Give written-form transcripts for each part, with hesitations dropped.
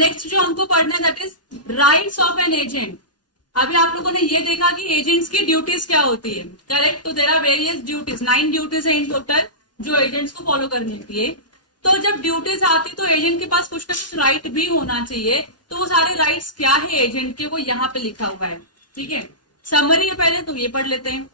Next जो हमको पढ़ना है that is rights of an agent. अभी आप लोगों ने ये देखा कि एजेंट्स की ड्यूटीज क्या होती है, करेक्ट। तो there are various duties, 9 duties है इन टोटल जो एजेंट्स को फॉलो करनी होती है। तो जब ड्यूटीज आती तो एजेंट के पास कुछ ना कुछ राइट भी होना चाहिए। तो वो सारे राइट्स क्या है एजेंट के, वो यहाँ पे लिखा हुआ है, ठीक है। समरी है पहले तो ये पढ़ लेते हैं।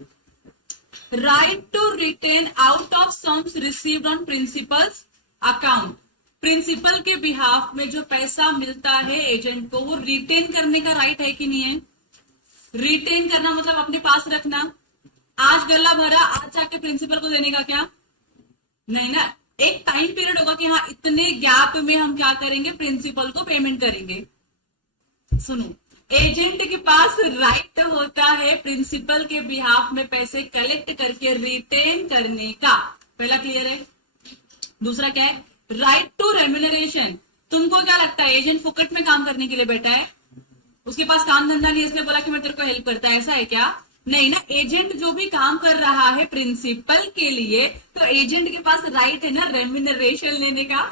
Right to retain out of sums received on principal's account. Principal के बिहाफ में जो पैसा मिलता है एजेंट को, वो रिटेन करने का राइट है कि नहीं है। रिटेन करना मतलब अपने पास रखना। आज गल्ला भरा, आज जाके प्रिंसिपल को देने का क्या नहीं ना। एक टाइम पीरियड होगा कि हाँ इतने गैप में हम क्या करेंगे, प्रिंसिपल को पेमेंट करेंगे। सुनो, एजेंट के पास राइट होता है प्रिंसिपल के बिहाफ में पैसे कलेक्ट करके रिटेन करने का। पहला क्लियर है। दूसरा क्या है, राइट टू रेम्यूनरेशन। तुमको क्या लगता है एजेंट फुकट में काम करने के लिए बैठा है, उसके पास काम धंधा नहीं है इसलिए बोला कि मैं तेरे को हेल्प करता है, ऐसा है क्या? नहीं ना। एजेंट जो भी काम कर रहा है प्रिंसिपल के लिए, तो एजेंट के पास राइट है ना रेम्यूनरेशन लेने का,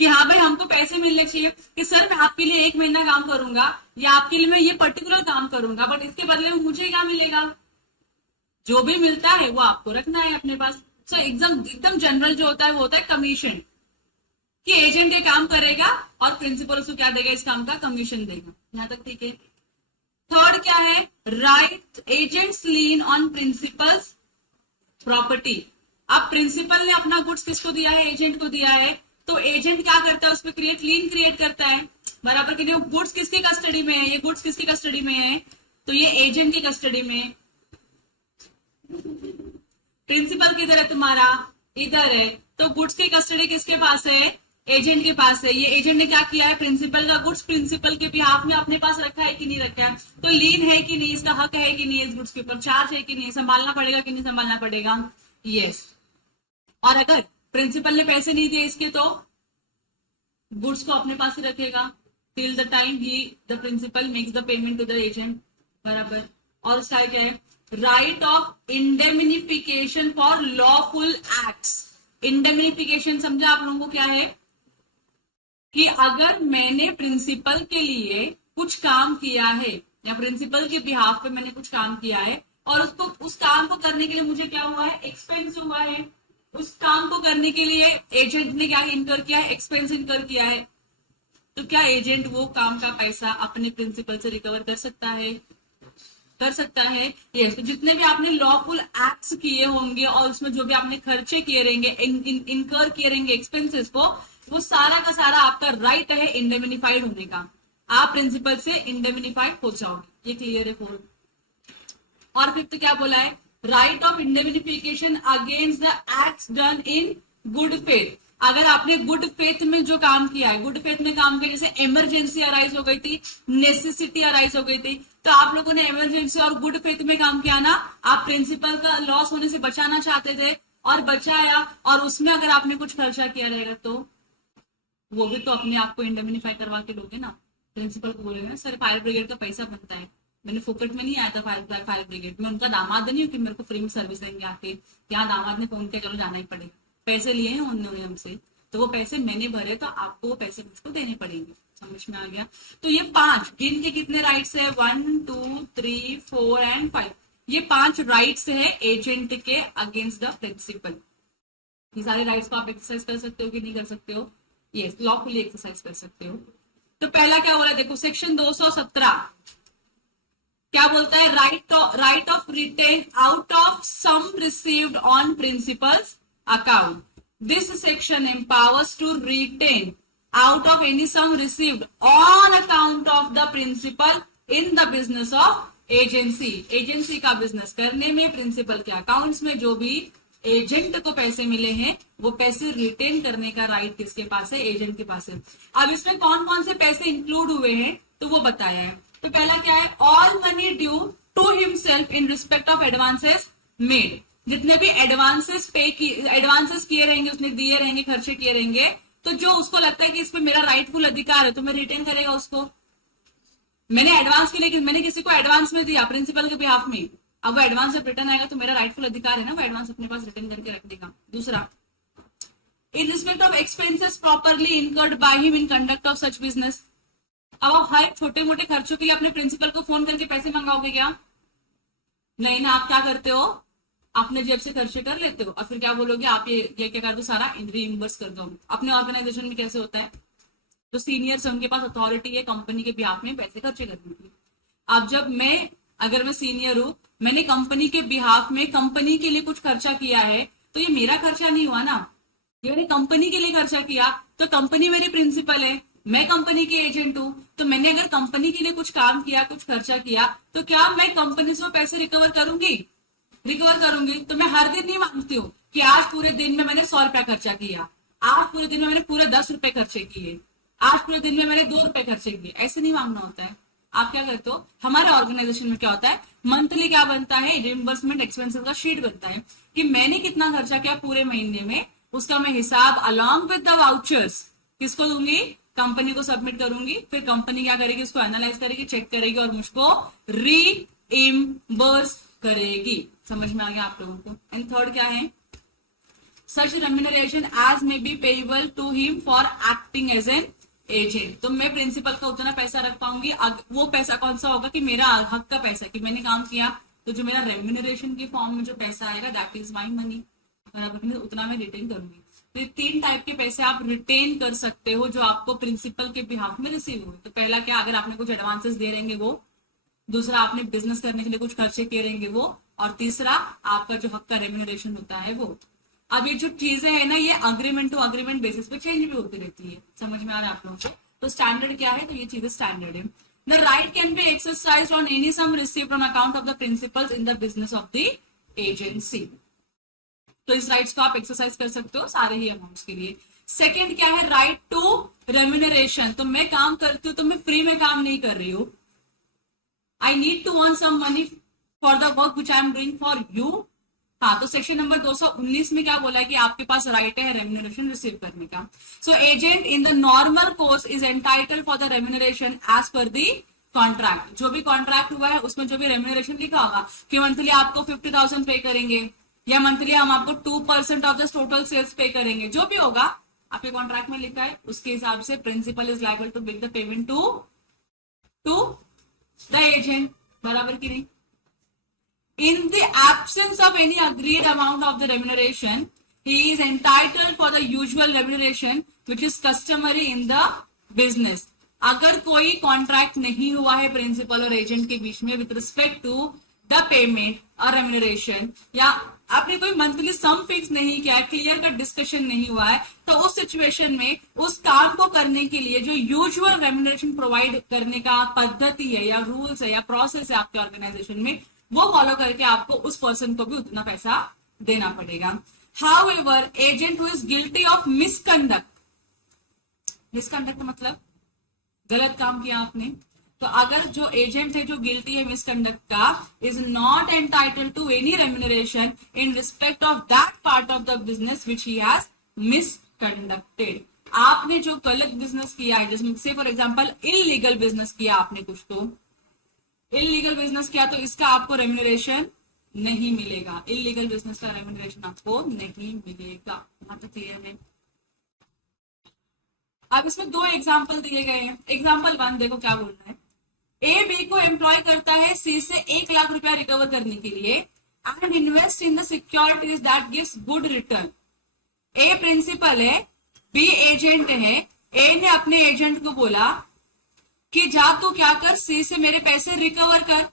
कि हाँ भाई हमको पैसे मिलने चाहिए, कि सर मैं आपके लिए 1 महीना काम करूंगा या आपके लिए मैं ये पर्टिकुलर काम करूंगा, बट इसके बदले में मुझे क्या मिलेगा। जो भी मिलता है वो आपको रखना है अपने पास। सो एकदम जनरल जो होता है वो होता है कमीशन, कि एजेंट ये काम करेगा और प्रिंसिपल उसको क्या देगा, इस काम का कमीशन देगा। यहां तक ठीक है। थर्ड क्या है, right agents lien on principles property. अब प्रिंसिपल ने अपना गुड्स किसको दिया है, एजेंट को दिया है, तो एजेंट क्या करता है उस पर लीन क्रिएट करता है, बराबर कि नहीं। गुड्स किसकी कस्टडी में है, ये गुड्स किसकी कस्टडी में है, तो ये एजेंट की कस्टडी में। प्रिंसिपल किधर है तुम्हारा, इधर है, तो गुड्स की कस्टडी किसके पास है, एजेंट के पास है। ये एजेंट ने क्या किया है, प्रिंसिपल का गुड्स प्रिंसिपल के बिहाफ में अपने पास रखा है कि नहीं रखा है, तो लीन है कि नहीं, इसका हक है कि नहीं, इस गुड्स के ऊपर चार्ज है कि नहीं, संभालना पड़ेगा कि नहीं संभालना पड़ेगा, यस। और अगर प्रिंसिपल ने पैसे नहीं दिए इसके, तो गुड्स को अपने पास ही रखेगा till the time the principal makes the payment to the agent, बराबर। और उसका क्या है, right of indemnification for lawful acts. Indemnification समझा आप लोगों को क्या है, कि अगर मैंने प्रिंसिपल के लिए कुछ काम किया है या प्रिंसिपल के बिहाफ पे मैंने कुछ काम किया है और उसको उस काम को करने के लिए मुझे क्या हुआ है, एक्सपेंस हुआ है, उस काम को करने के लिए एजेंट ने क्या इनकर किया है, एक्सपेंस इनकर किया है, तो क्या एजेंट वो काम का पैसा अपने प्रिंसिपल से रिकवर कर सकता है, कर सकता है। यस। तो जितने भी आपने लॉफुल एक्ट्स किए होंगे और उसमें जो भी आपने खर्चे किए रहेंगे, इनकर किए रहेंगे एक्सपेंसेस को, वो सारा का सारा आपका राइट है इंडेमिनिफाइड होने का। आप प्रिंसिपल से इंडेमिनिफाइड हो जाओगे। ये क्लियर है फोर्थ। और फिफ्थ क्या बोला है, right of indemnification against the acts done in good faith. अगर आपने गुड फेथ में जो काम किया है, गुड फेथ में काम किया, जैसे इमरजेंसी अराइज हो गई थी, नेसेसिटी अराइज हो गई थी, तो आप लोगों ने इमरजेंसी और गुड फेथ में काम किया ना, आप प्रिंसिपल का लॉस होने से बचाना चाहते थे और बचाया, और उसमें अगर आपने कुछ खर्चा किया रहेगा तो वो भी तो अपने आप को इंडेमिनिफाई करवा के लोगे ना। प्रिंसिपल को बोलेंगे ना, सर फायर ब्रिगेड का पैसा बनता है, मैंने फोकट में नहीं आया था फायर ब्रिगेड में, उनका दामाद नहीं हूँ कि मेरे को फ्री में सर्विस देंगे आके, यहाँ दामाद ने फोन किया चलो जाना ही पड़ेगा, पैसे लिए हैं उन्होंने हमसे, तो वो पैसे मैंने भरे, तो आपको वो पैसे मुझको देने पड़ेंगे। समझ में आ गया। तो ये 5 गिन के कितने राइट्स है, 1 2 3 4 एंड 5, ये 5 राइट्स है एजेंट के अगेंस्ट द प्रिंसिपल। ये सारे राइट्स को आप एक्सरसाइज कर सकते हो कि नहीं कर सकते हो, यस, लॉफुली एक्सरसाइज कर सकते हो। तो पहला क्या बोला, देखो सेक्शन 217 क्या बोलता है, right of retain out of sum received on principal's account. This section empowers to retain out of any sum received on account of the principal in the business of agency। Agency का business करने में principal के accounts में जो भी agent को पैसे मिले हैं वो पैसे रिटेन करने का राइट किसके पास है, एजेंट के पास है। अब इसमें कौन कौन से पैसे इंक्लूड हुए हैं तो वो बताया है। तो पहला क्या है, all money due to himself in respect of advances made. जितने भी एडवांसेस किए रहेंगे, उसने दिए रहेंगे, खर्चे किए रहेंगे, तो जो उसको लगता है कि इसमें मेरा राइटफुल अधिकार है तो मैं रिटेन करेगा उसको। मैंने एडवांस के लिए मैंने किसी को एडवांस में दिया प्रिंसिपल के बिहाफ में, अब वो एडवांस जब रिटर्न आएगा तो मेरा राइटफुल अधिकार है ना वो एडवांस अपने पास रिटर्न करके रखने का। दूसरा, इन respect of expenses properly incurred by him in conduct of such business. अब आप हर छोटे मोटे खर्चों के लिए अपने प्रिंसिपल को फोन करके पैसे मंगाओगे क्या? नहीं ना। आप क्या करते हो, अपने जेब से खर्चे कर लेते हो और फिर क्या बोलोगे, आप ये क्या कर दो, सारा रीइंबर्स कर दो। अपने ऑर्गेनाइजेशन में कैसे होता है, जो सीनियर्स है उनके पास अथॉरिटी है कंपनी के बिहाफ में पैसे खर्चे करने की। अब जब अगर मैं सीनियर हूं, मैंने कंपनी के बिहाफ में कंपनी के लिए कुछ खर्चा किया है, तो ये मेरा खर्चा नहीं हुआ ना, ये मैंने कंपनी के लिए खर्चा किया। तो कंपनी मेरी प्रिंसिपल है, मैं कंपनी के एजेंट हूं, तो मैंने अगर कंपनी के लिए कुछ काम किया, कुछ खर्चा किया, तो क्या मैं कंपनी से पैसे रिकवर करूंगी? तो मैं हर दिन नहीं मांगती हूँ कि आज पूरे दिन में मैंने 100 रुपया खर्चा किया, आज पूरे दिन में मैंने पूरे 10 रुपए खर्चे किए, आज पूरे दिन में मैंने 2 रुपए खर्चे किए, ऐसे नहीं मांगना होता है। आप क्या करते हो, हमारे ऑर्गेनाइजेशन में क्या होता है, मंथली क्या बनता है, रिइंबर्समेंट एक्सपेंसेस का शीट बनता है कि मैंने कितना खर्चा किया पूरे महीने में, उसका मैं हिसाब अलॉन्ग विद द वाउचर्स किसको दूंगी, कंपनी को सबमिट करूंगी। फिर कंपनी क्या करेगी, उसको एनालाइज करेगी, चेक करेगी और मुझको रीइंबर्स करेगी। समझ में आ गया आप लोगों को? एंड थर्ड क्या है, such remuneration as may be payable to him for acting as an agent. तो मैं प्रिंसिपल का उतना पैसा रख पाऊंगी, वो पैसा कौन सा होगा कि मेरा हक का पैसा कि मैंने काम किया, तो जो मेरा रेम्यूनरेशन के फॉर्म में जो पैसा आएगा दैट इज माई मनी, उतना मैं रिटेन करूंगी। तो ये 3 टाइप के पैसे आप रिटेन कर सकते हो जो आपको प्रिंसिपल के बिहाफ में रिसीव हुए। तो पहला क्या, अगर आपने कुछ एडवांसेस दे रहेंगे वो, दूसरा आपने बिजनेस करने के लिए कुछ खर्चे किए रहेंगे वो, और तीसरा आपका जो हक का रेम्यूनरेशन होता है वो। अब ये जो चीजें है ना, ये अग्रीमेंट टू अग्रीमेंट बेसिस पे चेंज भी होती रहती है। समझ में आ रहा है आप लोगों को? तो स्टैंडर्ड क्या है, तो ये चीजें स्टैंडर्ड है। The right can be exercised on any sum received on account of the principal's in the business of the agency. तो इस राइट्स को आप एक्सरसाइज कर सकते हो सारे ही अमाउंट्स के लिए। सेकेंड क्या है, राइट टू रेम्यूनरेशन। तो मैं काम करती हूँ तो मैं फ्री में काम नहीं कर रही हूँ, I need to earn some money for the work which I am doing for you। हाँ, तो सेक्शन नंबर 219 में क्या बोला है कि आपके पास राइट है रेम्यूनरेशन रिसीव करने का। So agent in the normal course is entitled for the remuneration as per the contract. जो भी कॉन्ट्रैक्ट हुआ है उसमें जो भी रेम्यूनरेशन लिखा होगा कि मंथली आपको 50,000 पे करेंगे या मंथली हम आपको 2% ऑफ द टोटल सेल्स पे करेंगे, जो भी होगा आपके कॉन्ट्रैक्ट में लिखा है, उसके हिसाब से principal is liable to make the payment to the agent. बराबर की नहीं? In the absence of any agreed amount of the remuneration, he is entitled for the usual remuneration which is customary in the business। अगर कोई contract नहीं हुआ है principal और agent के बीच में with respect to the payment और रेम्यूनरेशन, या आपने कोई मंथली सम फिक्स नहीं किया, क्लियर कट डिस्कशन नहीं हुआ है, तो उस सिचुएशन में उस काम को करने के लिए जो यूजुअल रेम्यूनरेशन प्रोवाइड करने का पद्धति है या रूल्स है या प्रोसेस है आपके ऑर्गेनाइजेशन में, वो फॉलो करके आपको उस पर्सन को भी उतना पैसा देना पड़ेगा। However agent who is guilty of misconduct, misconduct मतलब गलत काम किया आपने, तो अगर जो एजेंट है जो गिल्टी है मिसकंडक्ट का, is not entitled to any remuneration in respect of that part of the business which he has misconducted. आपने जो गलत बिजनेस किया है, जिसमें से फॉर एग्जांपल इलीगल बिजनेस किया आपने, कुछ तो इलीगल बिजनेस किया, तो इसका आपको रेम्यूनरेशन नहीं मिलेगा, इलीगल बिजनेस का रेम्यूनरेशन आपको नहीं मिलेगा। यहाँ तो क्लियर है? अब इसमें 2 एग्जाम्पल दिए गए हैं। एग्जाम्पल 1 देखो क्या बोल रहा है, ए बी को एम्प्लॉय करता है सी से 1 लाख रुपया रिकवर करने के लिए and invest in the securities that gives good return. A principal है, बी एजेंट है। ए ने अपने एजेंट को बोला कि जा तू क्या कर, सी से मेरे पैसे रिकवर कर,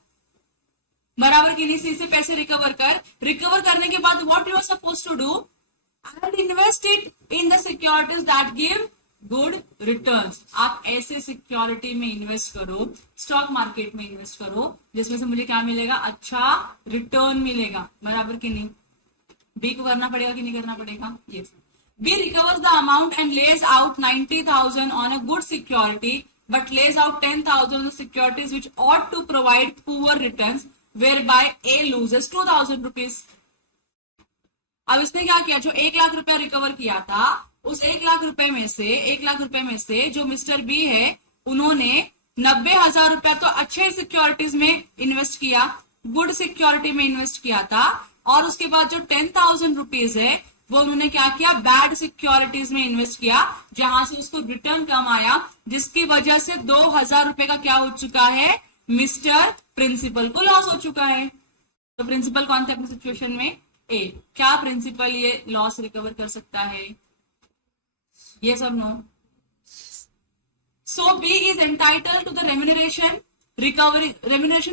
बराबर की नहीं, सी से पैसे रिकवर कर। रिकवर करने के बाद what you are suppose to do, and invest it in the securities that give good returns. आप ऐसे सिक्योरिटी में इन्वेस्ट करो, स्टॉक मार्केट में इन्वेस्ट करो, जिसमें से मुझे क्या मिलेगा, अच्छा रिटर्न मिलेगा, बराबर की नहीं। बी को करना पड़ेगा कि नहीं करना पड़ेगा? Yes. B recovers the amount and lays out 90,000 on a good security but lays out 10,000 on the securities which ought to provide poor returns, whereby A loses 2,000 rupees। अब इसने क्या किया, जो 1 लाख रुपया रिकवर किया था, उस 1 लाख रुपए में से जो मिस्टर बी है उन्होंने 90,000 रुपया तो अच्छे सिक्योरिटीज में इन्वेस्ट किया, गुड सिक्योरिटी में इन्वेस्ट किया था, और उसके बाद जो 10,000 रुपीज है वो उन्होंने क्या किया, बैड सिक्योरिटीज में इन्वेस्ट किया, जहां से उसको रिटर्न कम आया, जिसकी वजह से 2,000 रुपए का क्या हो चुका है, मिस्टर प्रिंसिपल को लॉस हो चुका है। तो प्रिंसिपल कौन थे अपनी सिचुएशन में, ए। क्या प्रिंसिपल ये लॉस रिकवर कर सकता है, ये सब no. So B is entitled to the remuneration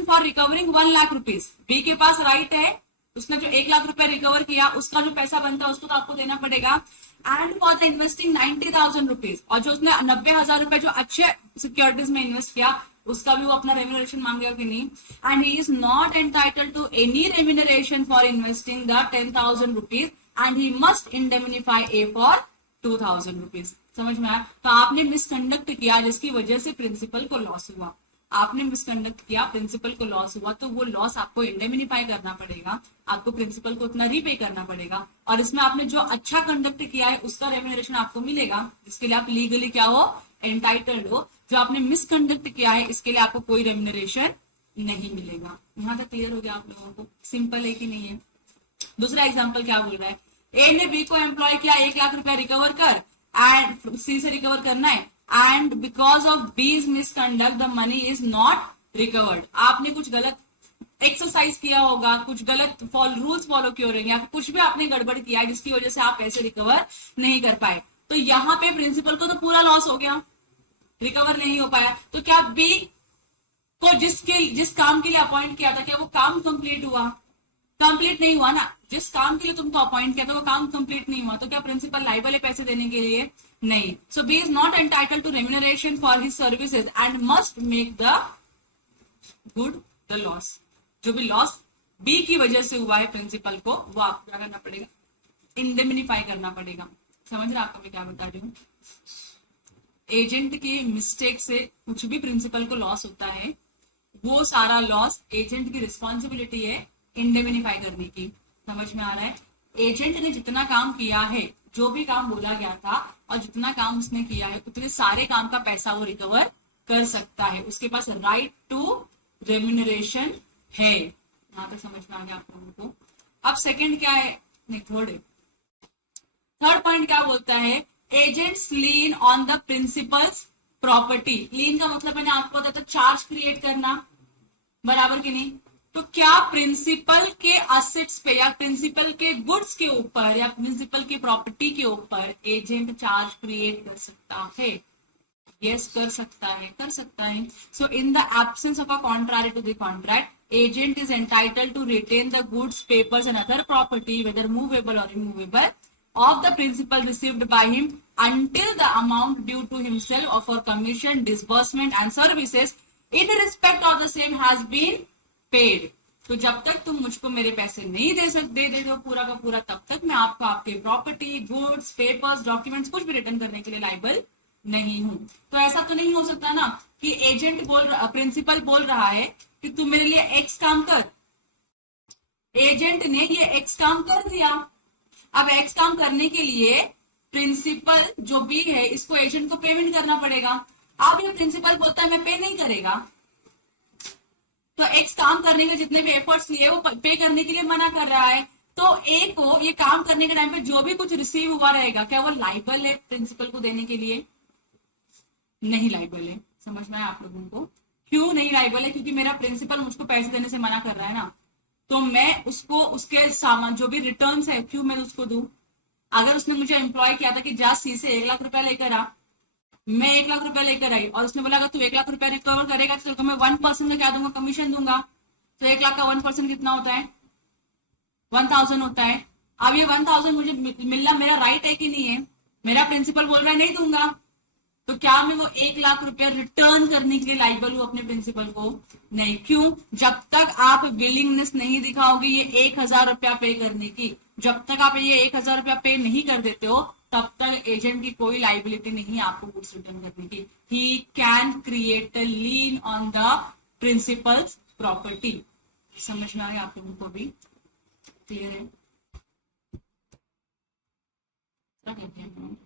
for recovering 1 lakh rupees. B के पास राइट है, उसने जो 1 लाख रुपए रिकवर किया उसका जो पैसा बनता है उसको तो आपको देना पड़ेगा। And for the investing 90,000 rupees, और जो उसने 90,000 रुपए जो अच्छे सिक्योरिटीज में इन्वेस्ट किया उसका भी वो अपना रेम्यूनरेशन मांगेगा कि नहीं। And he is not entitled to any remuneration for investing the 10,000 rupees and he must indemnify A for 2,000 rupees. समझ में आया। तो आपने मिसकंडक्ट किया जिसकी वजह से प्रिंसिपल को लॉस हुआ, आपने मिसकंडक्ट किया, प्रिंसिपल को लॉस हुआ, तो वो लॉस आपको इंडेमिनिफाई करना पड़ेगा, आपको प्रिंसिपल को उतना रीपे करना पड़ेगा। और इसमें आपने जो अच्छा कंडक्ट किया है उसका रेम्यूनरेशन आपको मिलेगा, जिसके लिए आप लीगली क्या हो, एंटाइटल्ड हो। जो आपने मिसकंडक्ट किया है इसके लिए आपको कोई रेम्यूनरेशन नहीं मिलेगा। यहां तक क्लियर हो गया आप लोगों को, सिंपल है कि नहीं है। दूसरा एग्जाम्पल क्या बोल रहा है, ए ने बी को एम्प्लॉय किया 1 लाख रुपया रिकवर कर, एंड सी से रिकवर करना है, एंड बिकॉज ऑफ बीज misconduct the money is not recovered. आपने कुछ गलत एक्सरसाइज किया होगा, कुछ गलत रूल्स फॉलो किए होंगे, या फिर कुछ भी आपने गड़बड़ किया है जिसकी वजह से आप पैसे रिकवर नहीं कर पाए। तो यहाँ पे प्रिंसिपल को तो पूरा लॉस हो गया, रिकवर नहीं हो पाया। तो क्या बी को जिस काम के लिए अपॉइंट किया था क्या वो काम कंप्लीट हुआ, कंप्लीट नहीं हुआ ना। जिस काम के लिए तुमको अपॉइंट किया था वो काम कंप्लीट नहीं हुआ, तो क्या प्रिंसिपल लायबल है पैसे देने के लिए, नहीं। So B is not entitled to remuneration for his services and must make the good the loss. जो भी लॉस बी की वजह से हुआ है प्रिंसिपल को, वो आपको क्या करना पड़ेगा, इंडेमनिफाई करना पड़ेगा। समझ रहे आपको मैं क्या बता रही हूँ। एजेंट की मिस्टेक से कुछ भी प्रिंसिपल को लॉस होता है, वो सारा लॉस एजेंट की रिस्पॉन्सिबिलिटी है इंडेमनिफाई करने की। समझ में आ रहा है। एजेंट ने जितना काम किया है, जो भी काम बोला गया था और जितना काम उसने किया है, उतने सारे काम का पैसा वो रिकवर कर सकता है, उसके पास राइट टू रेम्यूनरेशन है। यहां तक समझ में आ गया आप लोगों को। अब सेकंड क्या है, नहीं थर्ड पॉइंट क्या बोलता है, agent's lien on the principal's property. Lien का मतलब मैंने आपको बताया था चार्ज क्रिएट करना, बराबर कि नहीं। तो क्या प्रिंसिपल के असेट्स पे या प्रिंसिपल के गुड्स के ऊपर या प्रिंसिपल की प्रॉपर्टी के ऊपर एजेंट चार्ज क्रिएट कर सकता है? यस कर सकता है, कर सकता है। So in the absence of a contrary to the contract, agent is entitled to retain the goods, papers and other property whether movable or immovable of the principal received by him until the amount due to himself or for commission, disbursement and services in respect of the same has been paid। तो जब तक तुम मुझको मेरे पैसे नहीं दे दो पूरा का पूरा, तब तक मैं आपको आपके प्रॉपर्टी, गुड्स, पेपर्स, डॉक्यूमेंट्स कुछ भी रिटर्न करने के लिए लायबल नहीं हूं। तो ऐसा तो नहीं हो सकता ना कि एजेंट प्रिंसिपल बोल रहा है कि तू मेरे लिए एक्स काम कर, एजेंट ने ये एक्स काम कर दिया। अब एक्स काम करने के लिए प्रिंसिपल जो भी है इसको एजेंट को पेमेंट करना पड़ेगा। अब ये प्रिंसिपल बोलता है मैं पे नहीं करेगा, तो एक्स काम करने के जितने भी एफर्ट्स लिए वो पे करने के लिए मना कर रहा है। तो ए को ये काम करने के टाइम पे जो भी कुछ रिसीव हुआ रहेगा, क्या वो लाइबल है प्रिंसिपल को देने के लिए? नहीं लाइबल है। समझ में आया आप लोगों को? क्यों नहीं लाइबल है? क्योंकि मेरा प्रिंसिपल मुझको पैसे देने से मना कर रहा है ना, तो मैं उसको उसके सामान जो भी रिटर्न्स है क्यों मैं उसको दूं? अगर उसने मुझे एम्प्लॉय किया था कि जा सी से 1 लाख रुपया लेकर आ, मैं 1 लाख रुपया लेकर आई और उसने बोला अगर तू 1 लाख रुपया रिकवर करेगा तो मैं 1% का क्या दूंगा, कमीशन दूंगा। तो 1 लाख का 1% कितना होता है? 1000 होता है। अब ये 1000 मुझे मिलना मेरा राइट है कि नहीं है? मेरा प्रिंसिपल बोल रहा है नहीं दूंगा, तो क्या मैं वो 1 लाख रुपया रिटर्न करने के लिए लाइबल हूं अपने प्रिंसिपल को? नहीं। क्यों? जब तक आप विलिंगनेस नहीं दिखाओगे ये 1000 रुपया पे करने की, जब तक आप ये 1000 रुपया पे नहीं कर देते हो तब तक एजेंट की कोई लाइबिलिटी नहीं है आपको गुड्स रिटर्न करने की। He can create a lien on the principal's property. समझ में आ रहा है आप लोगों को भी? क्लियर है? क्या कहते हैं?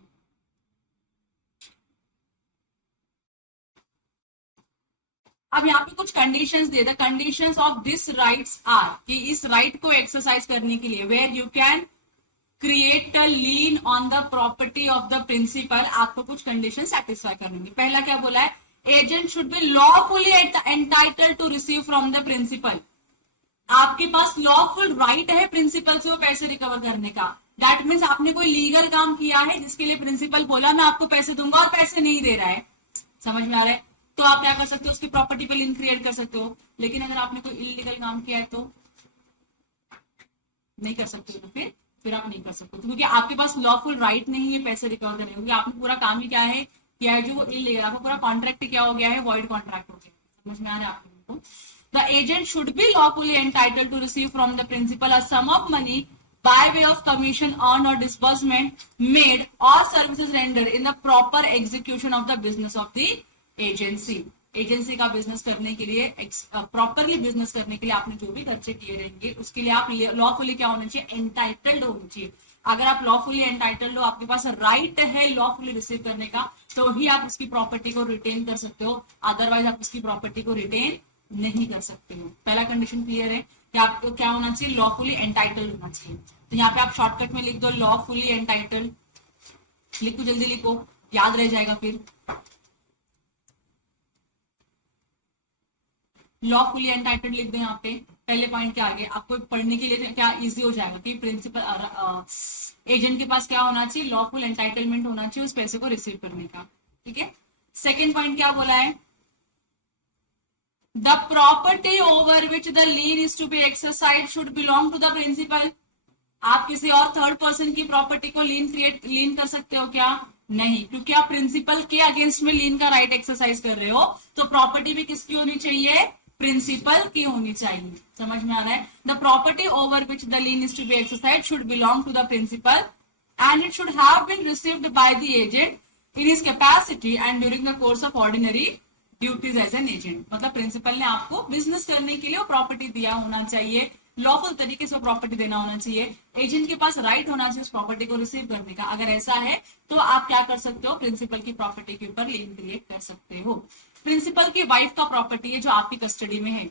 अब यहाँ पे कुछ कंडीशंस दे, the conditions of this rights are, कि इस राइट को एक्सरसाइज करने के लिए where you can create a lien on the property of the principal, आपको कुछ कंडीशन सेटिस्फाई करनी है। पहला क्या बोला है, agent should be lawfully entitled to receive from the principal, आपके पास लॉफुल राइट है प्रिंसिपल से वो पैसे रिकवर करने का। दैट मीन्स आपने कोई लीगल काम किया है जिसके लिए प्रिंसिपल बोला मैं आपको पैसे दूंगा और पैसे नहीं दे रहा है, समझ में आ रहा है, तो आप क्या कर सकते हो, उसकी प्रॉपर्टी पे लीन क्रिएट कर सकते हो। लेकिन अगर आपने कोई इलीगल काम किया है तो नहीं कर सकते, तो फिर आप नहीं कर सकते, क्योंकि आपके पास लॉफुल राइट नहीं है पैसे रिकवर करने, क्योंकि आपने पूरा काम ही क्या है किया है जो इलीगल, आपका पूरा कॉन्ट्रैक्ट क्या हो गया है, वॉइड कॉन्ट्रैक्ट हो गया। समझ में आ रहा है आपको? The agent should be lawfully entitled to receive from the principal a sum of money by way of commission earned or disbursement made or services rendered in the proper execution of the business of the agency। Agency का business करने के लिए, properly business करने के लिए आपने जो भी खर्चे किए रहेंगे उसके लिए आप लॉफुली क्या होना चाहिए, एंटाइटल्ड होना चाहिए। अगर आप लॉफुली एंटाइटल्ड हो, आपके पास राइट है लॉफुली रिसीव करने का, तो ही आप उसकी प्रॉपर्टी को रिटेन कर सकते हो, अदरवाइज आप उसकी प्रॉपर्टी को रिटेन नहीं कर सकते हो। पहला कंडीशन क्लियर है कि आपको क्या होना चाहिए, लॉफुली एंटाइटल्ड होना चाहिए। तो यहाँ पे आप शॉर्टकट में लिख दो लॉफुली एंटाइटल्ड, लिखो जल्दी लिखो, याद रह जाएगा फिर। लॉफुली एंटाइटल्ड लिख दो यहाँ पे, पहले पॉइंट के आगे आपको पढ़ने के लिए क्या इजी हो जाएगा कि प्रिंसिपल एजेंट के पास क्या होना चाहिए, लॉफुल एंटाइटलमेंट होना चाहिए उस पैसे को रिसीव करने का। ठीक है, सेकेंड पॉइंट क्या बोला है, the property over which the lien is to be exercise should belong to the principal. आप किसी और थर्ड पर्सन की प्रॉपर्टी को लीन कर सकते हो क्या, नहीं, क्योंकि आप प्रिंसिपल के अगेंस्ट में लीन का राइट एक्सरसाइज कर रहे हो, तो प्रॉपर्टी भी किसकी होनी चाहिए, प्रिंसिपल की होनी चाहिए। समझ में आ रहा है, the property over which the lien is to be exercise should belong to the principal and it should have been received by the agent in his capacity and during the course of ordinary duties as an agent. मतलब principal ने आपको business करने के लिए वो property दिया होना चाहिए, लॉफुल तरीके से प्रॉपर्टी देना होना चाहिए, एजेंट के पास राइट होना चाहिए उस प्रॉपर्टी को रिसीव करने का। अगर ऐसा है तो आप क्या कर सकते हो, प्रिंसिपल की प्रॉपर्टी के ऊपर लीन क्रिएट कर सकते हो। प्रिंसिपल की वाइफ का प्रॉपर्टी है जो आपकी कस्टडी में है,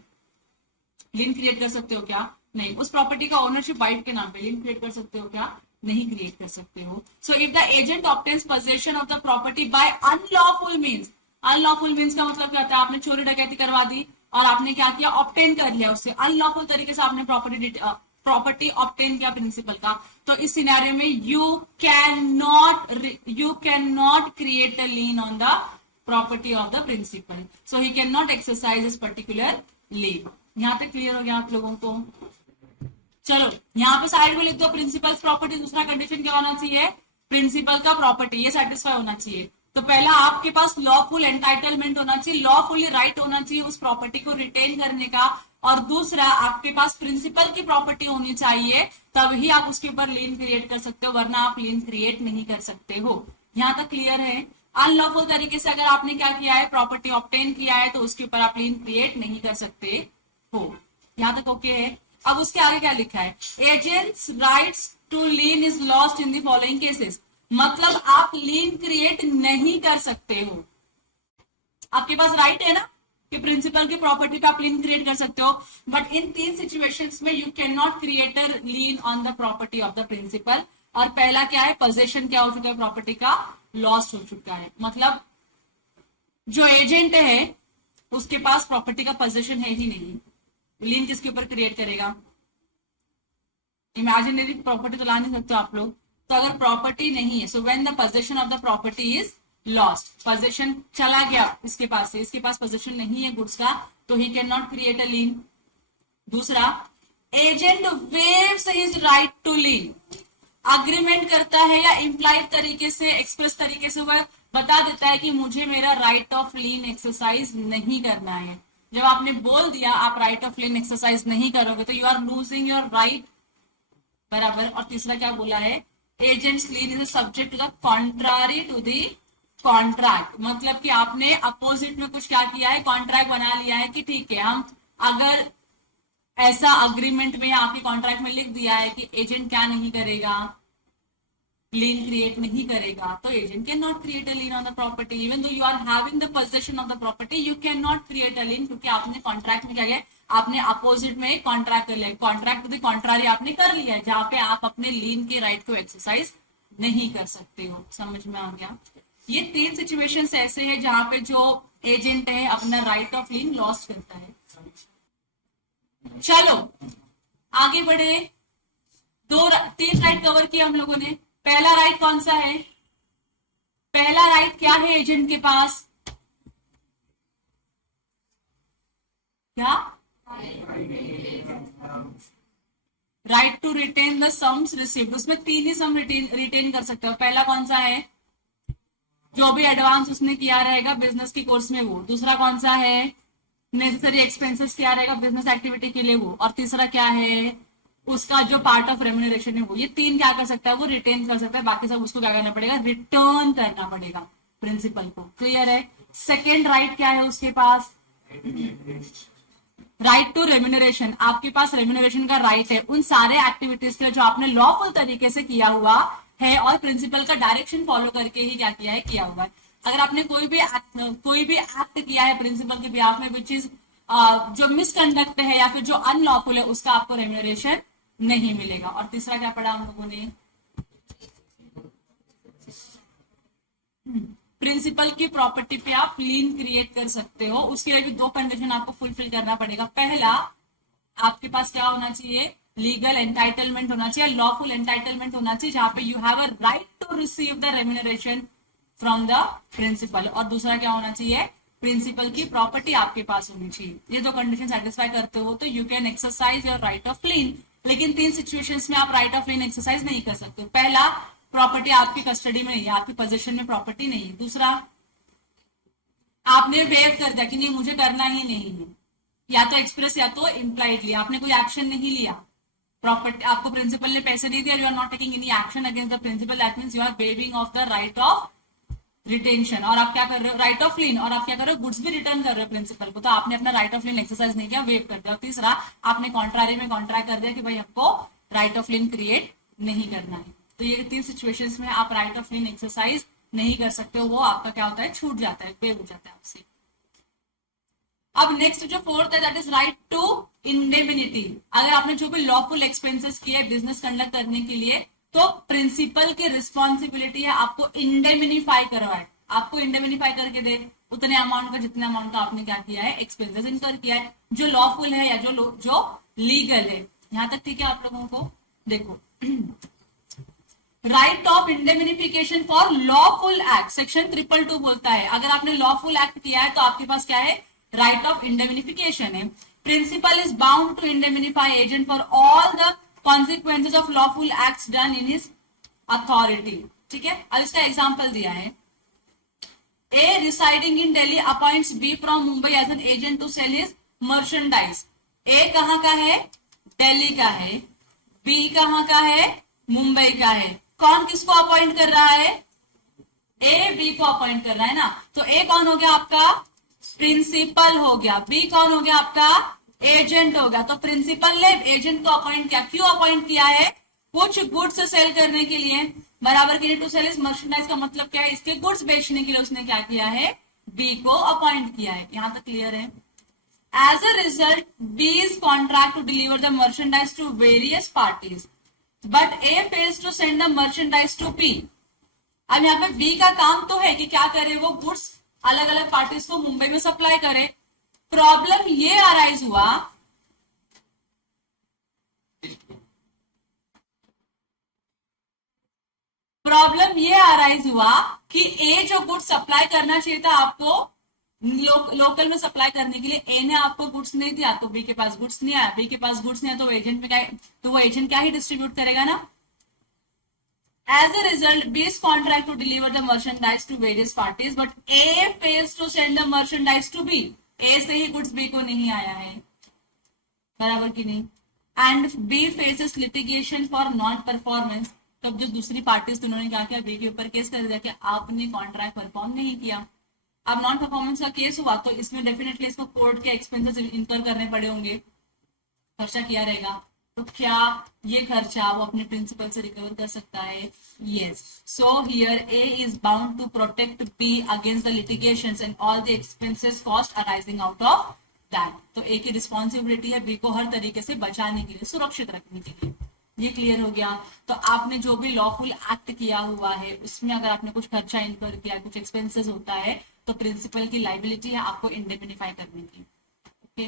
लीन क्रिएट कर सकते हो क्या, नहीं। उस प्रॉपर्टी का ओनरशिप वाइफ के नाम पे, लीन क्रिएट कर सकते हो क्या, नहीं क्रिएट कर सकते हो। So if the agent obtains possession of the property bye unlawful means, unlawful means का मतलब क्या होता है, आपने चोरी डकैती करवा दी और आपने क्या किया, ऑब्टेन कर लिया उससे, अनलॉफुल तरीके से आपने प्रॉपर्टी ऑब्टेन किया प्रिंसिपल का, तो इस सिनेरियो में you can not create a lien on the property of the principal, so he can not exercise this particular lien. यहां तक क्लियर हो गया आप लोगों को? चलो यहाँ पे साइड में लिख दो प्रिंसिपल प्रॉपर्टी। दूसरा कंडीशन क्या होना चाहिए, प्रिंसिपल का प्रॉपर्टी ये सेटिस्फाई होना चाहिए। तो पहला आपके पास लॉफुल एंटाइटलमेंट होना चाहिए, लॉफुली राइट होना चाहिए उस प्रॉपर्टी को रिटेन करने का, और दूसरा आपके पास प्रिंसिपल की प्रॉपर्टी होनी चाहिए, तभी आप उसके ऊपर लीन क्रिएट कर सकते हो, वरना आप लीन क्रिएट नहीं कर सकते हो। यहाँ तक क्लियर है? अनलॉफुल तरीके से अगर आपने क्या किया है, प्रॉपर्टी ऑब्टेन किया है, तो उसके ऊपर आप लीन क्रिएट नहीं कर सकते हो। यहाँ तक ओके है? अब उसके आगे क्या लिखा है, agent's rights to lien is lost in the following cases. मतलब आप लीन क्रिएट नहीं कर सकते हो, आपके पास राइट है ना कि प्रिंसिपल की प्रॉपर्टी पे आप लीन क्रिएट कर सकते हो, बट इन 3 सिचुएशंस में you can not create a lien on the property of the principal. और पहला क्या है, पोजेशन क्या हो चुका है, प्रॉपर्टी का लॉस्ट हो चुका है। मतलब जो एजेंट है उसके पास प्रॉपर्टी का पोजेशन है ही नहीं, लीन किसके ऊपर क्रिएट करेगा, इमेजिनरी प्रॉपर्टी तो ला नहीं सकते आप लोग। तो अगर प्रॉपर्टी नहीं है, so when the possession of the property is lost, possession चला गया इसके पास से, इसके पास पोजेशन नहीं है गुड्स का, तो he can not create a lien. दूसरा, agent waives his right to lien, agreement करता है या इंप्लाइड तरीके से, एक्सप्रेस तरीके से वह बता देता है कि मुझे मेरा राइट ऑफ लीन एक्सरसाइज नहीं करना है। जब आपने बोल दिया आप राइट ऑफ लीन एक्सरसाइज नहीं करोगे, तो you are losing your right, बराबर। और तीसरा क्या बोला है, agent's lien is subject to the contrary to the contract. मतलब कि आपने अपोजिट में कुछ क्या किया है, कॉन्ट्रैक्ट बना लिया है कि ठीक है, हम अगर ऐसा अग्रीमेंट में आपके कॉन्ट्रैक्ट में लिख दिया है कि एजेंट क्या नहीं करेगा, लीन क्रिएट नहीं करेगा, तो agent can not create a lien on the property even though you are having the possession of the property, you can not create a lien, क्योंकि आपने कॉन्ट्रैक्ट में क्या किया, आपने अपोजिट में कॉन्ट्रैक्ट कर लिया, कॉन्ट्रैक्ट टू द कॉन्ट्रारी आपने कर लिया है, जहां पे आप अपने लीन के राइट को एक्सरसाइज नहीं कर सकते हो। समझ में आ गया? ये 3 सिचुएशंस ऐसे हैं जहां पे जो एजेंट है अपना राइट ऑफ लीन लॉस्ट करता है। चलो आगे बढ़े। 3 राइट कवर किया हम लोगों ने। पहला राइट कौन सा है? पहला राइट क्या है एजेंट के पास? क्या? Right to retain the sums received. उसमें 3 ही सम रिटेन कर सकते हो। पहला कौन सा है? जो भी एडवांस उसने किया रहेगा बिजनेस के कोर्स में वो। दूसरा कौन सा है? नेसेसरी एक्सपेंसेस क्या रहेगा बिजनेस एक्टिविटी के लिए वो। और तीसरा क्या है? उसका जो पार्ट ऑफ रेम्यूनरेशन है वो। ये 3 क्या कर सकता है? वो रिटेन कर सकता है। बाकी सब उसको क्या करना पड़ेगा? रिटर्न करना पड़ेगा प्रिंसिपल को। क्लियर है? सेकेंड राइट क्या है उसके पास? Right to remuneration. आपके पास रेम्यूनरेशन का राइट है उन सारे एक्टिविटीज के लिए जो आपने लॉफुल तरीके से किया हुआ है और प्रिंसिपल का डायरेक्शन फॉलो करके ही क्या किया है, किया हुआ है। अगर आपने कोई भी एक्ट किया है प्रिंसिपल के बिहाफ में विच इज जो मिसकंडक्ट है या फिर जो अनलॉफुल है, उसका आपको रेम्यूनरेशन नहीं मिलेगा। और तीसरा क्या पढ़ा हम लोगों ने? प्रिंसिपल की प्रॉपर्टी पे आप लीन क्रिएट कर सकते हो। उसके लिए भी 2 कंडीशन आपको फुलफिल करना पड़ेगा। पहला, आपके पास क्या होना चाहिए? लीगल एंटाइटलमेंट होना चाहिए, लॉफुल एंटाइटलमेंट होना चाहिए, जहां पे you have a right to receive the remuneration from the principal. और दूसरा क्या होना चाहिए? प्रिंसिपल की प्रॉपर्टी आपके पास होनी चाहिए। ये 2 कंडीशन सेटिस्फाई करते हो तो you can exercise your right of lien. लेकिन 3 सिचुएशंस में आप राइट ऑफ लीन एक्सरसाइज नहीं कर सकते। पहला, प्रॉपर्टी आपकी कस्टडी में नहीं है, आपकी पोजीशन में प्रॉपर्टी नहीं है। दूसरा, आपने वेव कर दिया कि नहीं मुझे करना ही नहीं है, या तो एक्सप्रेस या तो इम्प्लाइडली आपने कोई एक्शन नहीं लिया। प्रॉपर्टी आपको प्रिंसिपल ने पैसे नहीं दिया, you are not taking any action against the principal, that means you are waiving of the right of retention. और आप क्या कर रहे हो? Right of lien. और आप क्या कर रहे हो? गुड्स भी रिटर्न कर रहे हो प्रिंसिपल को, तो आपने अपना राइट ऑफ लीन एक्सरसाइज नहीं किया, वेव कर दिया। तीसरा, आपने कॉन्ट्रारी में कॉन्ट्रैक्ट कर दिया कि भाई आपको राइट ऑफ लीन क्रिएट नहीं करना है। तो ये 3 सिचुएशंस में आप राइट ऑफ लीन एक्सरसाइज नहीं कर सकते हो, वो आपका क्या होता है? छूट जाता है, वेव हो जाता है आपसे। अब नेक्स्ट जो 4th है that is right to indemnity. अगर आपने जो भी लॉफुल एक्सपेंसेस किए है बिजनेस कंडक्ट करने के लिए, तो प्रिंसिपल की रिस्पॉन्सिबिलिटी है आपको इंडेमिनिफाई करवाए, आपको इंडेमिनिफाई करके दे उतने अमाउंट का जितने अमाउंट का आपने क्या किया है? एक्सपेंसेस इनकर किया है, जो लॉफुल है या जो लीगल है। यहां तक ठीक है आप लोगों को? देखो, right of indemnification for lawful act section 222 बोलता है, अगर आपने लॉफुल एक्ट किया है तो आपके पास क्या है? राइट ऑफ इंडेमिनिफिकेशन है। Principal is bound to indemnify agent for all the consequences of lawful acts done in his authority. ठीक है, अब इसका एग्जांपल दिया है, A residing in Delhi appoints B from Mumbai as an agent to sell his merchandise. A कहां का है? दिल्ली का है। बी कहां का है? मुंबई का है। कौन किसको अपॉइंट कर रहा है? ए बी को अपॉइंट कर रहा है ना। तो ए कौन हो गया आपका? प्रिंसिपल हो गया। बी कौन हो गया आपका? एजेंट हो गया। तो प्रिंसिपल ने एजेंट को अपॉइंट किया। क्यों अपॉइंट किया है? कुछ गुड्स सेल करने के लिए, बराबर के लिए टू सेल इस मर्चेंडाइज का मतलब क्या है? इसके गुड्स बेचने के लिए उसने क्या किया है? बी को अपॉइंट किया है। यहां तक क्लियर है? As a result B is contract to deliver the merchandise to various parties but A fails to send the merchandise to B. अब यहाँ पे बी का काम तो है कि क्या करे? वो गुड्स अलग अलग पार्टीज को मुंबई में सप्लाई करे। प्रॉब्लम ये अराइज हुआ कि ए जो गुड्स सप्लाई करना चाहिए था आपको लोकल में सप्लाई करने के लिए, ए ने आपको गुड्स नहीं दिया तो बी के पास गुड्स नहीं आया। बी के पास गुड्स नहीं आया तो एजेंट में क्या, तो वो एजेंट क्या ही डिस्ट्रीब्यूट करेगा ना। As a result, B is contract to deliver the merchandise to various parties, but A fails to send the merchandise to B. A से ही goods B को नहीं आया है, बराबर की नहीं। And B faces litigation for non-performance. तब जो दूसरी पार्टीज तो उन्होंने क्या किया? B के ऊपर केस कर दिया कि आपने कॉन्ट्रैक्ट परफॉर्म नहीं किया। अब नॉन परफॉर्मेंस का केस हुआ तो इसमें डेफिनेटली इसको कोर्ट के एक्सपेंसेस इनकर करने पड़े होंगे, खर्चा किया रहेगा। तो क्या ये खर्चा वो अपने प्रिंसिपल से रिकवर कर सकता है? Yes. So here A is bound to protect B against the litigations and all the expenses cost arising out of that. तो ए की रिस्पॉन्सिबिलिटी है बी को हर तरीके से बचाने के लिए, सुरक्षित रखने के लिए। ये क्लियर हो गया। तो आपने जो भी लॉफुल एक्ट किया हुआ है उसमें अगर आपने कुछ खर्चा इनकर किया, कुछ एक्सपेंसेस होता है, तो प्रिंसिपल की लाइबिलिटी है आपको इंडेमनिफाई करने की। ओके,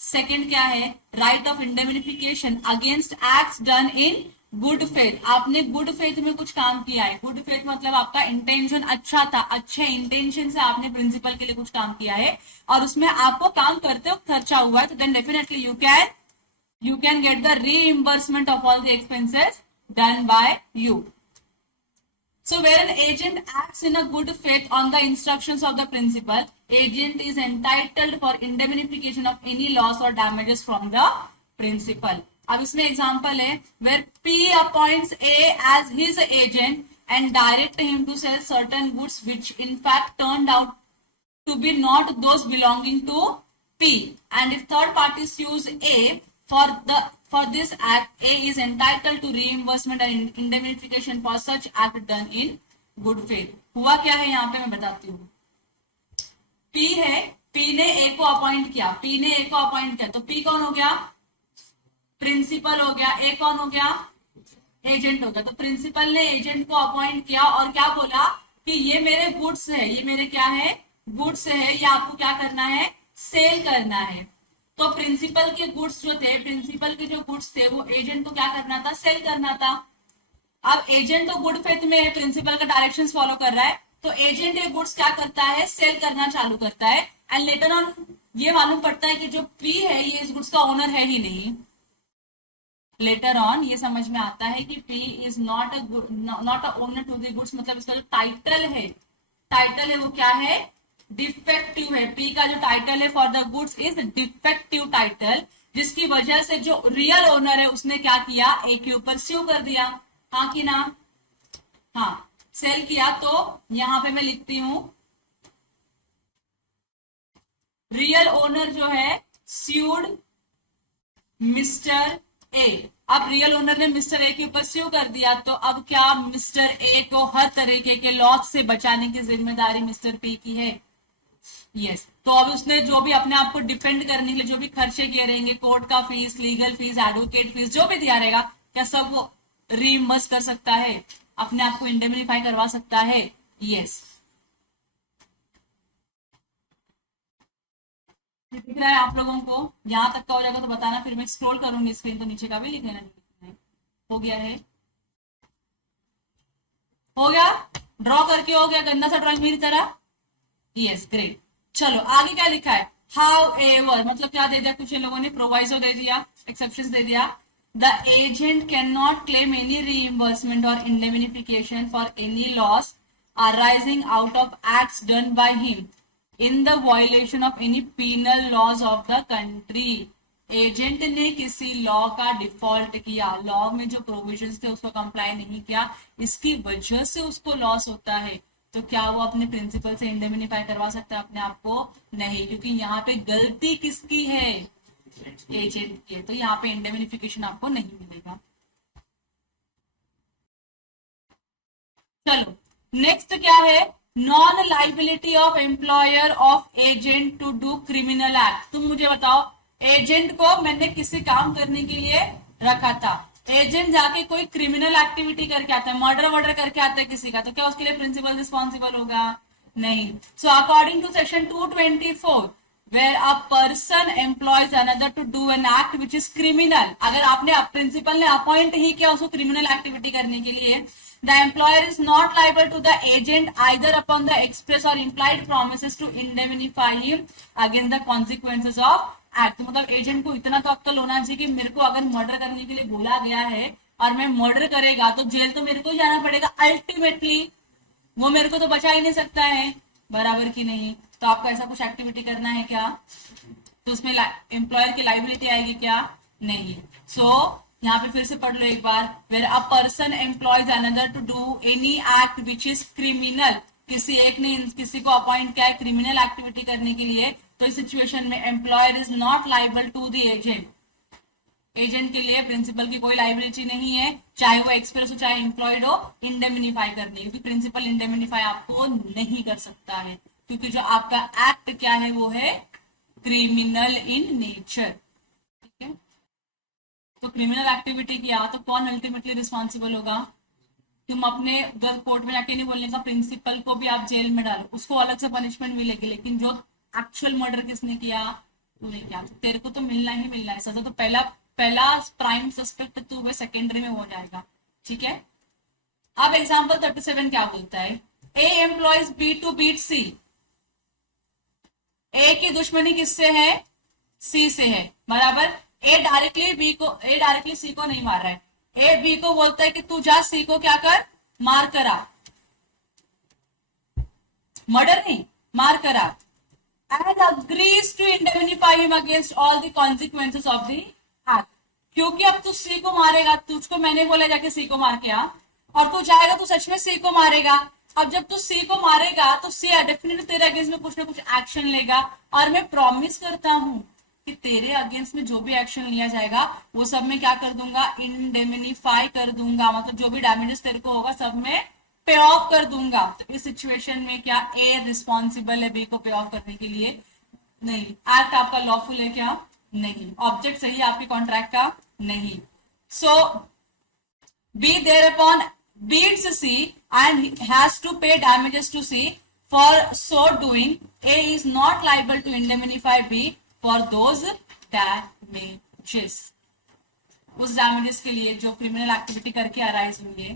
सेकंड क्या है, right of indemnification against acts done in good faith. आपने गुड फेथ में कुछ काम किया है, गुड फेथ मतलब आपका इंटेंशन अच्छा था, अच्छे इंटेंशन से आपने प्रिंसिपल के लिए कुछ काम किया है और उसमें आपको काम करते हो खर्चा हुआ है, तो then definitely you can get the reimbursement of all the expenses done by you. So where an agent acts in a good faith on the instructions of the principal, agent is entitled for indemnification of any loss or damages from the principal. अब इसमें example है where P appoints A as his agent and direct him to sell certain goods which in fact turned out to be not those belonging to P, and if third party sues A for this act, A is entitled to reimbursement and indemnification for such act done in good faith. हुआ क्या है यहाँ पे मैं बताती हूँ। P है, P ने A को अपॉइंट किया, P ने A को अपॉइंट किया, तो P कौन हो गया, प्रिंसिपल हो गया, A कौन हो गया, एजेंट हो गया। तो प्रिंसिपल ने एजेंट को अपॉइंट किया और क्या बोला कि ये मेरे गुड्स है, ये मेरे क्या है, गुड्स है, ये आपको क्या करना है, सेल करना है। तो प्रिंसिपल के गुड्स जो थे, प्रिंसिपल के जो गुड्स थे वो एजेंट को क्या करना था, सेल करना था। अब एजेंट तो गुड फेथ में प्रिंसिपल का डायरेक्शंस फॉलो कर रहा है, तो एजेंट ये गुड्स क्या करता है, सेल करना चालू करता है। एंड लेटर ऑन ये मालूम पड़ता है कि जो पी है ये इस गुड्स का ओनर है ही नहीं। लेटर ऑन ये समझ में आता है कि P is not a owner to the goods, मतलब इसका जो टाइटल है वो क्या है, डिफेक्टिव है। पी का जो टाइटल है for the goods is defective title, जिसकी वजह से जो रियल ओनर है उसने क्या किया, ए के ऊपर स्यू कर दिया, हाँ कि ना, हाँ सेल किया। तो यहां पे मैं लिखती हूं रियल ओनर जो है स्यूड मिस्टर ए। अब रियल ओनर ने मिस्टर ए के ऊपर स्यू कर दिया, तो अब क्या मिस्टर ए को हर तरीके के लॉस से बचाने की जिम्मेदारी मिस्टर पी की है। यस, तो अब उसने जो भी अपने आप को डिफेंड करने के लिए जो भी खर्चे किए रहेंगे, कोर्ट का fees, legal fees, advocate fees, जो भी दिया रहेगा, क्या सब वो रीइंबर्स कर सकता है, अपने आप को इंडेमनिफाई करवा सकता है। यस, दिख रहा है आप लोगों को, यहां तक का हो जाएगा तो बताना, फिर मैं स्क्रॉल करूंगी स्क्रीन, तो नीचे का भी लिख लेना। हो गया है, हो गया, ड्रॉ करके हो गया गंदा सा ड्रॉइंग मेरी तरह। Yes, great. चलो आगे क्या लिखा है, हाउ एवर, मतलब क्या दे दिया, कुछ इन लोगों ने प्रोवाइजो दे दिया, एक्सेप्शंस दे दिया। The agent can not claim any reimbursement or indemnification for any loss arising out of acts done by him in the violation of any penal laws of the country. Agent ने किसी law का default किया, law में जो provisions थे उसको comply नहीं किया, इसकी वजह से उसको लॉस होता है, तो क्या वो अपने प्रिंसिपल से इंडेमनिफाई करवा सकता है अपने आप को, नहीं, क्योंकि यहाँ पे गलती किसकी है, एजेंट की है, तो यहाँ पे इंडेमनिफिकेशन आपको नहीं मिलेगा। चलो नेक्स्ट क्या है, non liability of employer of agent to do criminal act. तुम मुझे बताओ, एजेंट को मैंने किसी काम करने के लिए रखा था, एजेंट जाके कोई क्रिमिनल एक्टिविटी करके आता है, मर्डर करके आता है किसी का, तो क्या उसके लिए प्रिंसिपल रिस्पॉन्सिबल होगा, नहीं। So according to section 224 where a person employs another to do an act which is criminal, अगर आपने प्रिंसिपल ने अपॉइंट ही किया उसको क्रिमिनल एक्टिविटी करने के लिए, the employer is not liable to the agent either upon the express or implied promises to indemnify him against the consequences of act. मतलब agent को इतना तो अक्ल होना चाहिए कि मेरे को अगर मर्डर करने के लिए बोला गया है और मैं मर्डर करेगा तो जेल तो मेरे को ही जाना पड़ेगा, अल्टीमेटली वो मेरे को तो बचा ही नहीं सकता है, बराबर की नहीं। तो आपको ऐसा कुछ एक्टिविटी करना है क्या, तो उसमें एम्प्लॉयर की लाइबिलिटी आएगी क्या, नहीं। सो यहाँ पे फिर से पढ़ लो एक बार, where a person employs another to do any act which is criminal, किसी एक ने किसी को अपॉइंट किया है क्रिमिनल एक्टिविटी करने के लिए, तो इस सिचुएशन में employer is not liable to the agent, agent के लिए प्रिंसिपल की कोई लाइबिलिटी नहीं है, चाहे वो एक्सप्रेस हो चाहे एम्प्लॉयड हो, इंडेमनिफाई करने, क्योंकि प्रिंसिपल इंडेमनिफाई आपको नहीं कर सकता है, क्योंकि जो आपका एक्ट क्या है वो है क्रिमिनल इन नेचर, ठीक है। तो क्रिमिनल एक्टिविटी किया तो कौन अल्टीमेटली रिस्पॉन्सिबल होगा? तुम अपने उधर कोर्ट में जाके नहीं बोलने का प्रिंसिपल को भी आप जेल में डालो, उसको अलग से पनिशमेंट मिलेगी, लेकिन जो एक्चुअल मर्डर किसने किया, तूने किया, तो तेरे को तो मिलना ही मिलना है सजा। तो पहला पहला प्राइम सस्पेक्ट तू है, सेकेंडरी में हो जाएगा, ठीक है। अब एग्जाम्पल 37 क्या बोलता है? ए employs B to beat C. ए की दुश्मनी किससे है? सी से है, बराबर। ए डायरेक्टली सी को नहीं मार रहा है। ए बी को बोलता है कि तू जा सी को क्या कर, मार करा, मर्डर नहीं, मार करा, and agrees to indemnify him against all the consequences of the act. क्योंकि अब तू सी को मारेगा, तुझको मैंने बोला जाके सी को मार के आ, और तू जाएगा तो सच में सी को मारेगा। अब जब तू सी को मारेगा तो सी डेफिनेटली तेरे अगेंस्ट में कुछ ना कुछ एक्शन लेगा, और मैं प्रॉमिस करता हूं कि तेरे अगेंस्ट में जो भी एक्शन लिया जाएगा वो सब में क्या कर दूंगा, इंडेमनिफाई कर दूंगा, मतलब जो भी डैमेजेस तेरे को होगा सब में पे ऑफ कर दूंगा। तो इस सिचुएशन में क्या ए रिस्पॉन्सिबल है बी को पे ऑफ करने के लिए? नहीं। एक्ट आपका लॉफुल है क्या? नहीं। ऑब्जेक्ट सही है आपके कॉन्ट्रैक्ट का? नहीं। So B there upon beats C and has to pay damages to C. For so doing, A is not liable to indemnify B for those damages. उस damages के लिए जो क्रिमिनल एक्टिविटी करके अराइज हुई है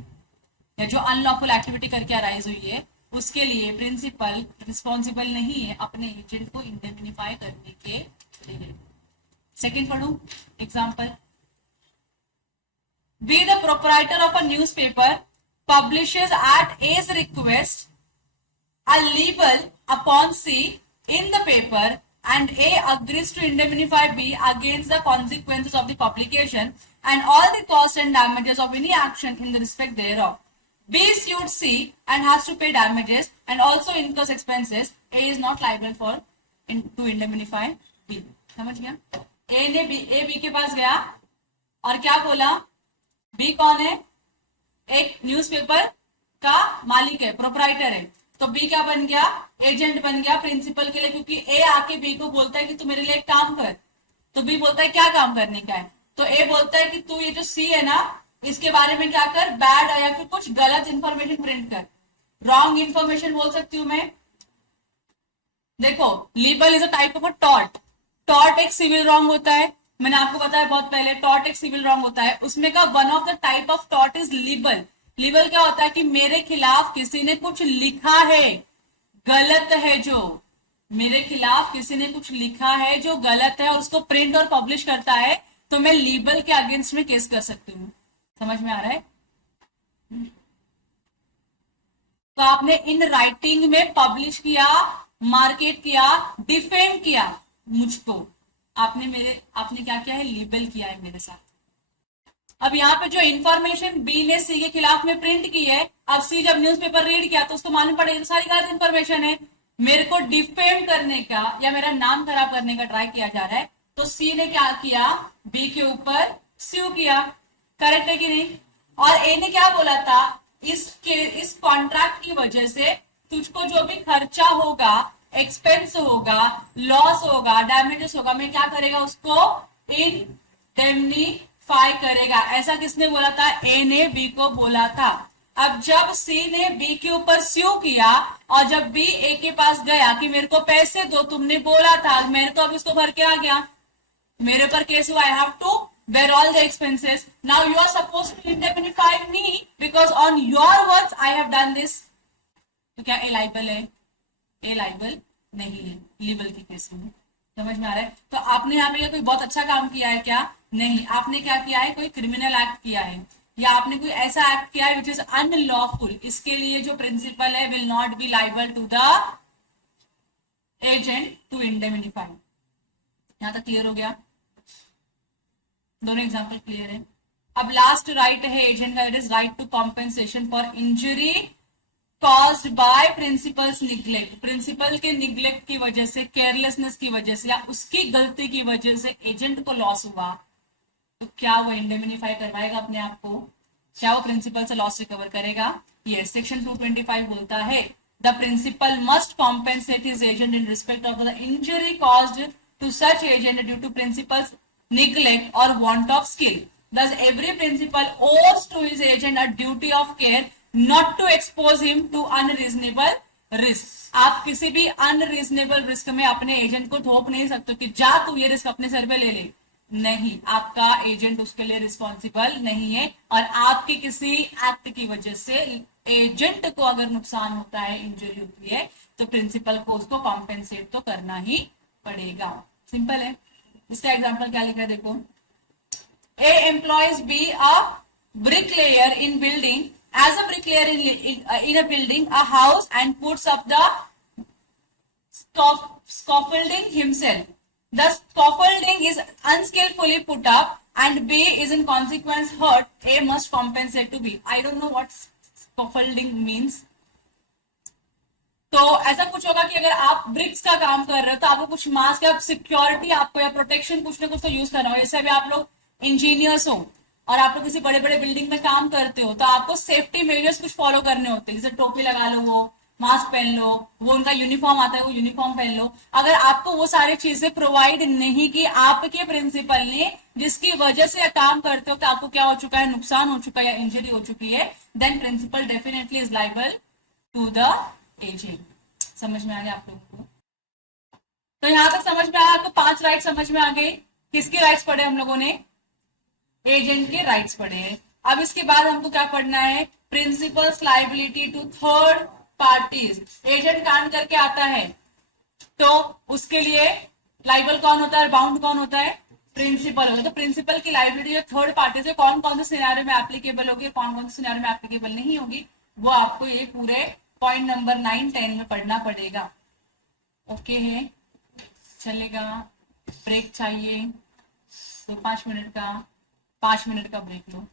या जो अनलॉफुल एक्टिविटी करके अराइज हुई है, उसके लिए प्रिंसिपल रिस्पॉन्सिबल नहीं है अपने एजेंट को इंडेमनिफाई करने के लिए। सेकेंड पढ़ू example. Be the proprietor of a newspaper publishes at A's request a libel upon C in the paper, and A agrees to indemnify B against the consequences of the publication and all the costs and damages of any action in the respect thereof. B sued C and has to pay damages and also incurs expenses. A is not liable for to indemnify B. समझ गया? A B के पास गया और क्या बोला? B कौन है? एक न्यूज़पेपर का मालिक है, प्रोपराइटर है। तो बी क्या बन गया? एजेंट बन गया प्रिंसिपल के लिए, क्योंकि ए आके बी को बोलता है कि तू मेरे लिए एक काम कर। तो बी बोलता है क्या काम करने का है? तो ए बोलता है कि तू ये जो सी है ना, इसके बारे में क्या कर, बैड या फिर कुछ गलत इंफॉर्मेशन प्रिंट कर। रॉन्ग इंफॉर्मेशन बोल सकती हूं मैं। देखो, libel is a type of a tort. Tort एक सिविल रॉन्ग होता है, मैंने आपको बताया बहुत पहले, टॉर्ट एक सिविल रॉन्ग होता है। उसमें का one of the type of tort is libel. Libel क्या होता है कि मेरे खिलाफ किसी ने कुछ लिखा है, गलत है, जो मेरे खिलाफ किसी ने कुछ लिखा है जो गलत है और उसको प्रिंट और पब्लिश करता है, तो मैं लीबल के अगेंस्ट में केस कर सकती हूँ। समझ में आ रहा है? तो आपने इन राइटिंग में पब्लिश किया, मार्केट किया, डिफेम किया मुझको, आपने क्या किया है? लीबल किया है मेरे साथ। अब यहाँ पे जो इंफॉर्मेशन बी ने सी के खिलाफ में प्रिंट की है, अब सी जब न्यूज़पेपर रीड किया तो उसको मालूम पड़ेगा सारी गलत इंफॉर्मेशन है, मेरे को डिफेम करने का या मेरा नाम खराब करने का ट्राई किया जा रहा है। तो सी ने क्या किया? बी के ऊपर स्यू किया। करेक्ट है कि नहीं? और ए ने क्या बोला था? इस कॉन्ट्रैक्ट की वजह से तुझको जो भी खर्चा होगा, एक्सपेंस होगा, लॉस होगा, डैमेजेस होगा, मैं क्या करेगा? उसको इंडेमनिफाई करेगा। ऐसा किसने बोला था? ए ने बी को बोला था। अब जब सी ने बी के ऊपर स्यू किया और जब बी ए के पास गया कि मेरे को पैसे दो, तुमने बोला था, मैंने तो अब इसको भर के आ गया, मेरे ऊपर केस हुआ, I have to bear all the expenses. Now you are supposed to indemnify me because on your words I have done this. तो क्या ए लाइबल है? ए लाइबल नहीं है लीबल के केस में। समझ में आ रहा है? तो आपने यहाँ पे कोई बहुत अच्छा काम किया है क्या? नहीं। आपने क्या किया है? कोई क्रिमिनल एक्ट किया है या आपने कोई ऐसा एक्ट किया है विच इज अनलॉफुल। इसके लिए जो प्रिंसिपल है will not be liable to the agent to indemnify. यहां तक क्लियर हो गया? दोनों एग्जाम्पल क्लियर है? अब लास्ट राइट है एजेंट का, it is right to compensation for injury caused by principal's neglect. Principal के निग्लेक्ट की वजह से, केयरलेसनेस की वजह से या उसकी गलती की वजह से एजेंट को लॉस हुआ, तो क्या वो इंडेमनिफाई करवाएगा अपने आप को? क्या वो प्रिंसिपल से लॉस रिकवर करेगा? यस। सेक्शन 225 बोलता है the principal must compensate his agent in respect of the injury caused to such agent due to principal's neglect or want of skill. Thus, every principal owes to his agent a duty of care not to expose him to unreasonable risk. आप किसी भी unreasonable risk में अपने agent को थोप नहीं सकते कि जा तू ये रिस्क अपने सर पे ले ले, नहीं, आपका एजेंट उसके लिए रिस्पॉन्सिबल नहीं है। और आपकी किसी एक्ट की वजह से एजेंट को अगर नुकसान होता है, इंजरी होती है, तो प्रिंसिपल को उसको कॉम्पेंसेट तो करना ही पड़ेगा। सिंपल है। इसका एग्जांपल क्या लिखा है देखो, A employs B a bricklayer in building as a bricklayer in a building a house and puts up the scaffolding himself. The scaffolding is unskillfully put up and B is in consequence hurt. A must compensate to B. I don't know what scaffolding means. तो ऐसा कुछ होगा कि अगर आप BRICS का काम कर रहे हो तो आपको कुछ मास्क या सिक्योरिटी आपको या प्रोटेक्शन कुछ ना कुछ तो यूज करना हो। जैसे अभी आप लोग इंजीनियर्स हो और आप लोग किसी बड़े बड़े बिल्डिंग में काम करते हो तो आपको सेफ्टी मेजर्स कुछ फॉलो करने होते हैं, जैसे टोपी लगा लो, वो मास्क पहन लो, वो उनका यूनिफॉर्म आता है वो यूनिफॉर्म पहन लो। अगर आपको वो सारी चीजें प्रोवाइड नहीं की आपके प्रिंसिपल ने, जिसकी वजह से काम करते हो तो आपको क्या हो चुका है, नुकसान हो चुका है या इंजरी हो चुकी है, then principal definitely is liable to the agent. समझ में आ गया आप लोगों को? तो यहां तक समझ में आया आपको? 5 राइट समझ में आ गए। किसके राइट्स पढ़े हम लोगों ने? एजेंट के राइट्स पढ़े हैं। अब इसके बाद हमको क्या पढ़ना है? Principal's liability to third parties. Agent काम करके आता है तो उसके लिए लाइबल कौन होता है, बाउंड कौन होता है? प्रिंसिपल होता है। तो प्रिंसिपल की लाइबिलिटी जो थर्ड पार्टीज है कौन कौन से सिनेरियो में एप्लीकेबल होगी, कौन कौन से सिनेरियो में एप्लीकेबल नहीं होगी, वो आपको ये पूरे पॉइंट नंबर 9, 10 में पढ़ना पड़ेगा। ओके है, चलेगा। ब्रेक चाहिए तो 5 मिनट का ब्रेक लो।